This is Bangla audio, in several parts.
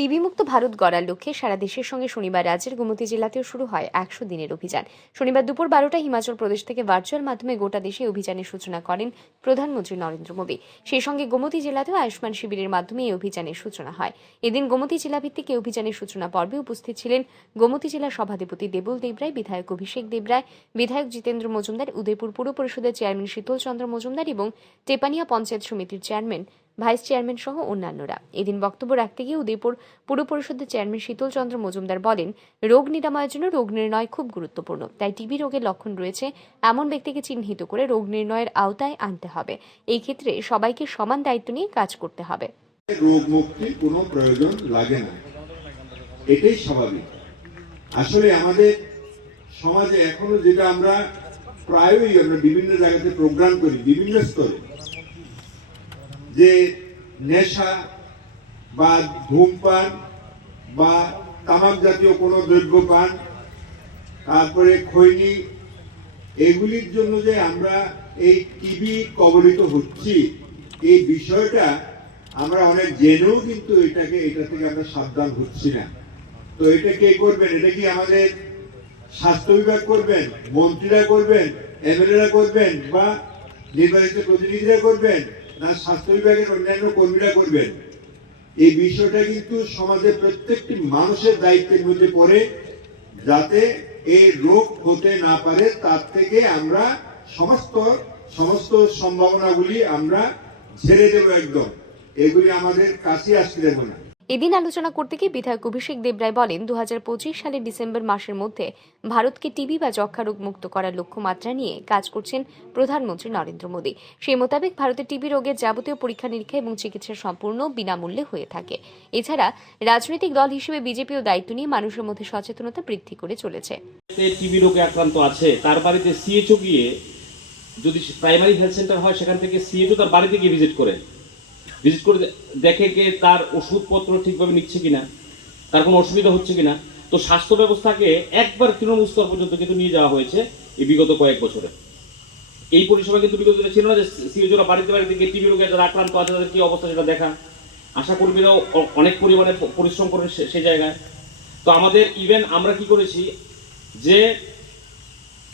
টিবি মুক্ত ভারত গড়ার লক্ষ্যে সারা দেশের সঙ্গে শনিবার রাজ্যের গোমতী জেলাতেও শুরু হয় একশো দিনের অভিযান। শনিবার দুপুর বারোটা হিমাচল প্রদেশ থেকে ভার্চুয়াল মাধ্যমে গোটা দেশে অভিযানের সূচনা করেন প্রধানমন্ত্রী নরেন্দ্র মোদী। সেই সঙ্গে গোমতী জেলাতেও আয়ুষ্মান শিবিরের মাধ্যমে এই অভিযানের সূচনা হয়। এদিন গোমতী জেলাভিত্তিক এই অভিযানের সূচনা পর্বে উপস্থিত ছিলেন গোমতী জেলা সভাধিপতি দেবুল দেবরায়, বিধায়ক অভিষেক দেবরায়, বিধায়ক জিতেন্দ্র মজুমদার, উদয়পুর পুর পরিষদের চেয়ারম্যান শীতল চন্দ্র মজুমদার এবং টেপানিয়া পঞ্চায়েত সমিতির চেয়ারম্যান ভাইস চেয়ারম্যান সহ অন্যান্যরা। এদিন বক্তব্য রাখতে গিয়ে উদয়পুর পুর পরিষদের চেয়ারম্যান শীতল চন্দ্র মজুমদার বলেন, রোগ নিরাময়ের জন্য রোগ নির্ণয় খুব গুরুত্বপূর্ণ। তাই টিবি রোগের লক্ষণ রয়েছে, এমন ব্যক্তিকে চিহ্নিত করে রোগ নির্ণয়ের আওতায় আনতে হবে। এই ক্ষেত্রে সবাইকে সমান দায়িত্ব নিয়ে কাজ করতে হবে। রোগ কোনো প্রয়োজন লাগে না। এটাই স্বাভাবিক। আসলে আমাদের সমাজে এখনও যেটা আমরা প্রায়ই আমরা বিভিন্ন জায়গাতে প্রোগ্রাম করি, বিভিন্ন স্তরে। যে নেশা বা ধূমপান বা তামাক জাতীয় কোনো দ্রব্য পান, তারপরে খৈনি, এগুলির জন্য যে আমরা এই টিবি কবলিত হচ্ছি, এই বিষয়টা আমরা অনেক জেনেও কিন্তু এটাকে, এটা থেকে আমরা সাবধান হচ্ছি না। তো এটা কে করবেন? এটা কি আমাদের স্বাস্থ্য বিভাগ করবেন? মন্ত্রীরা করবেন? এমএলএরা করবেন? বা নির্বাচিত প্রতিনিধিরা করবেন? না স্বাস্থ্য বিভাগের অন্যান্য কর্মীরা করবেন। এই বিষয়টা কিন্তু সমাজের প্রত্যেকটি মানুষের দায়িত্বের মধ্যে পড়ে, যাতে এই রোগ হতে না পারে, তার থেকে আমরা সমস্ত সমস্ত সম্ভাবনাগুলি আমরা ঝেড়ে দেব একদম। এগুলি আমাদের কাছে আসতে দেব না। এদিন আলোচনা করতে গিয়ে বিধায়ক অভিষেক দেবরায় বলেন দু সালের ডিসেম্বর মাসের মধ্যে ভারতকে টিবি বা যক্ষা রোগ মুক্ত করার লক্ষ্যমাত্রা নিয়ে কাজ করছেন প্রধানমন্ত্রী নরেন্দ্র মোদী। সেই মোতাবেক ভারতে টিবি রোগের যাবতীয় পরীক্ষা নিরীক্ষা এবং চিকিৎসা সম্পূর্ণ বিনামূল্যে হয়ে থাকে। এছাড়া রাজনৈতিক দল হিসেবে বিজেপিও দায়িত্ব নিয়ে মানুষের মধ্যে সচেতনতা বৃদ্ধি করে চলেছে। টিবি রোগে আক্রান্ত আছে, তার বাড়িতে সিএচও গিয়ে যদি প্রাইমারি হেলথ সেন্টার হয়, সেখান থেকে সিএচও তার বাড়িতে গিয়ে ভিজিট করে। ভিজিট করে দেখে কে তার ওষুধপত্র ঠিকভাবে নিচ্ছে কিনা, তার কোনো অসুবিধা হচ্ছে কিনা, তো স্বাস্থ্য ব্যবস্থাকে একবার তৃণমূল স্তর পর্যন্ত কিন্তু নিয়ে যাওয়া হয়েছে এই বিগত কয়েক বছরে। এই পরিষেবা কিন্তু বিগত ছিল না যে সিএচওরা বাড়িতে বাড়িতে গিয়ে টিবি রোগে যারা আক্রান্ত আছে তাদের কী অবস্থা সেটা দেখা। আশা কর্মীরাও অনেক পরিমাণে পরিশ্রম করেন সে- জায়গায়। তো আমাদের ইভেন আমরা কি করেছি যে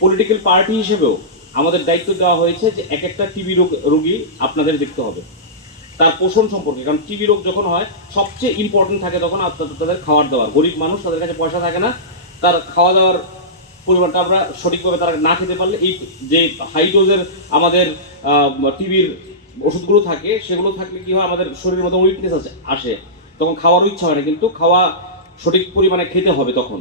পলিটিক্যাল পার্টি হিসেবেও আমাদের দায়িত্ব দেওয়া হয়েছে যে এক একটা টিবি রোগী আপনাদের দেখতে হবে। তার পোষণ সম্পর্কে। কারণ টিবি রোগ যখন হয়, সবচেয়ে ইম্পর্টেন্ট থাকে তখন তাদের খাওয়ার দাওয়ার। গরিব মানুষ তাদের কাছে পয়সা থাকে না, তার খাওয়া দাওয়ার পরিমাণটা আমরা সঠিকভাবে তারা না খেতে পারলে এই যে হাই ডোজের আমাদের টিবির ওষুধগুলো থাকে, সেগুলো থাকলে কি হয়, আমাদের শরীরের মধ্যে উইকনেস আছে আসে। তখন খাওয়ারও ইচ্ছা হয় না, কিন্তু খাওয়া সঠিক পরিমাণে খেতে হবে তখন।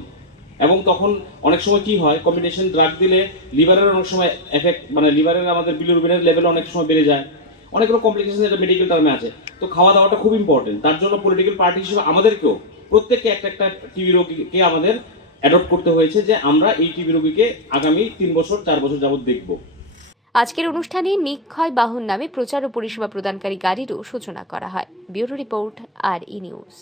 এবং তখন অনেক সময় কি হয় কম্বিনেশন ড্রাগ দিলে লিভারের অনেক সময় এফেক্ট মানে লিভারের আমাদের বিলিরুবিনের লেভেল অনেক সময় বেড়ে যায়। অনেক রকম কমপ্লিকেশন এটা মেডিকেল টার্মে আছে। তো খাওয়া দাওয়াটা খুব ইম্পর্টেন্ট তার জন্য পলিটিক্যাল পার্টি হিসেবে আমাদেরকেও প্রত্যেককে একটা একটা টিবি রোগীকে আমাদের অ্যাডপ্ট করতে হয়েছে যে আমরা এই টিবি রোগীকে আগামী তিন বছর, চার বছর যাবত দেখব। আজকের অনুষ্ঠানে নিক্ষয় বাহন নামে প্রচার ও পরিষেবা প্রদানকারী গাড়িরও সূচনা করা হয়। ব্যুরো রিপোর্ট, আর ই নিউজ।